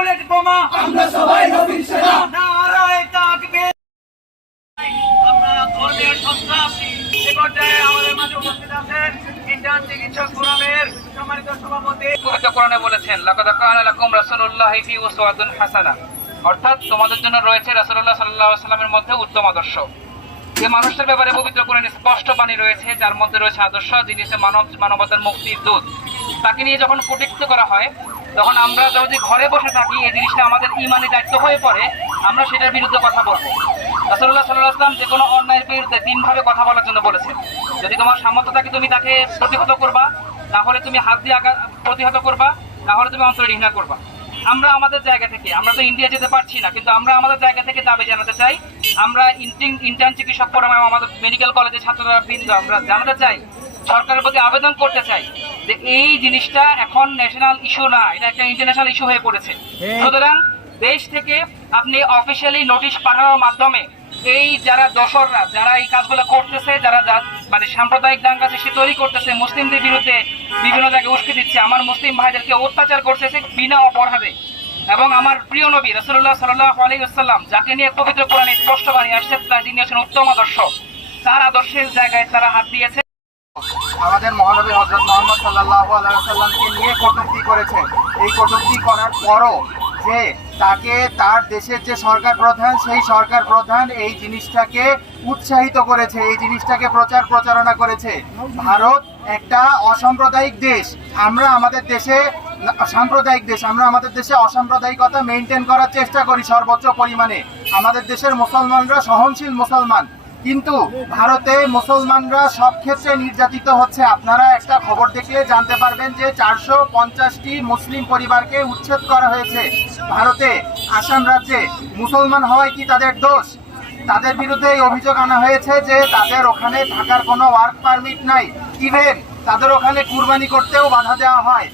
Bullet বোমা। আমরা সবাই নবীন সেনা। নারায়ে তাকবীর আপনারা ধর্মের সন্ত্রাসী। এ পর্যায়ে আমাদের মাঝে উপস্থিত আছেন ইন্ডিয়ান চিকিৎসক ফোরামের সম্মানিত সভাপতি। পবিত্র কোরআনে বলেছেন লাকাদ কানা লাকুম রাসূলুল্লাহি ফি উসওয়াতুন হাসানা। অর্থাৎ তোমাদের জন্য রয়েছে রাসূলুল্লাহ সাল্লাল্লাহু আলাইহি সাল্লামের মধ্যে উত্তম আদর্শ। যে মানুষের ব্যাপারে পবিত্র কোরআনে স্পষ্ট বাণী রয়েছে যার মধ্যে রয়েছে আদর্শ যিনি মানব মানবতার মুক্তির দূত। তাকে নিয়ে যখন কটূক্ত করা হয়, তখন আমরা যদি ঘরে বসে থাকি, এই জিনিসটা আমাদের ইমানি দায়িত্ব হয়ে পড়ে, আমরা সেটার বিরুদ্ধে কথা বলব। রাসূলুল্লাহ সাল্লাল্লাহু আলাইহি সাল্লাম যে কোনো অন্যায়ের বিরুদ্ধে তিনভাবে কথা বলার জন্য বলেছেন। যদি তোমার সামর্থ্য থাকে, তুমি তাকে প্রতিহত করবা না হলে তুমি হাত দিয়ে আঘাত প্রতিহত করবা না হলে তুমি অন্তরে ঘৃণা করবা। আমরা আমাদের জায়গা থেকে, আমরা তো ইন্ডিয়া যেতে পারছি না, কিন্তু আমরা আমাদের জায়গা থেকে দাবি জানাতে চাই, আমরা ইন্টার্ন চিকিৎসক এবং আমাদের মেডিকেল কলেজের ছাত্ররা বৃন্দ আমরা জানাতে চাই, সরকারের প্রতি আবেদন করতে চাই যে এই জিনিসটা এখন ন্যাশনাল ইস্যু না এটা একটা ইন্টারন্যাশনাল ইস্যু হয়ে পড়েছে। সুতরাং দেশ থেকে আপনি অফিসিয়ালি নোটিশ পাঠানোর মাধ্যমে এই যারা দোসররা যারা এই কাজগুলো করতেছে যারা মানে সাম্প্রদায়িক দাঙ্গা সৃষ্টি তৈরি করতেছে মুসলিমদের বিরুদ্ধে বিভিন্ন জায়গায় উস্কে দিচ্ছে আমার মুসলিম ভাইদেরকে অত্যাচার করতেছে বিনা অপরাধে। এবং আমার প্রিয় নবী রসুল্লাহ সাল্লাহ আলাইসাল্লাম যাকে নিয়ে পবিত্র কোরআনে স্পষ্ট বাণী আসছে তা- যিনি হচ্ছেন উত্তম আদর্শ তার আদর্শের জায়গায় তারা হাত দিয়েছে। আমাদের মহানবী হজরত মোহাম্মদ সাল্লাহ আলাইসাল্লামকে নিয়ে কটুক্তি করেছেন। এই কটুক্তি করার পরও যে তাকে তার দেশের যে সরকার প্রধান, সেই সরকার প্রধান এই জিনিসটাকে উৎসাহিত করেছে, এই জিনিসটাকে প্রচার প্রচারণা করেছে। ভারত একটা অসাম্প্রদায়িক দেশ। আমরা আমাদের দেশে সাম্প্রদায়িক দেশ, আমরা আমাদের দেশে অসাম্প্রদায়িকতা মেনটেন করার চেষ্টা করি সর্বোচ্চ পরিমাণে। আমাদের দেশের মুসলমানরা সহনশীল মুসলমান। কিন্তু ভারতে মুসলমানরা সব ক্ষেত্রে নির্যাতিত হচ্ছে। আপনারা একটা খবর দেখলে জানতে পারবেন যে চারশো পঞ্চাশটি মুসলিম পরিবারকে উচ্ছেদ করা হয়েছে। ভারতে, আসাম রাজ্যে মুসলমান হওয়ায় কি তাদের দোষ? তাদের বিরুদ্ধে এই অভিযোগ আনা হয়েছে যে তাদের ওখানে থাকার কোনো ওয়ার্ক পারমিট নাই। ইভেন তাদের ওখানে কুরবানি করতেও বাধা দেওয়া হয়।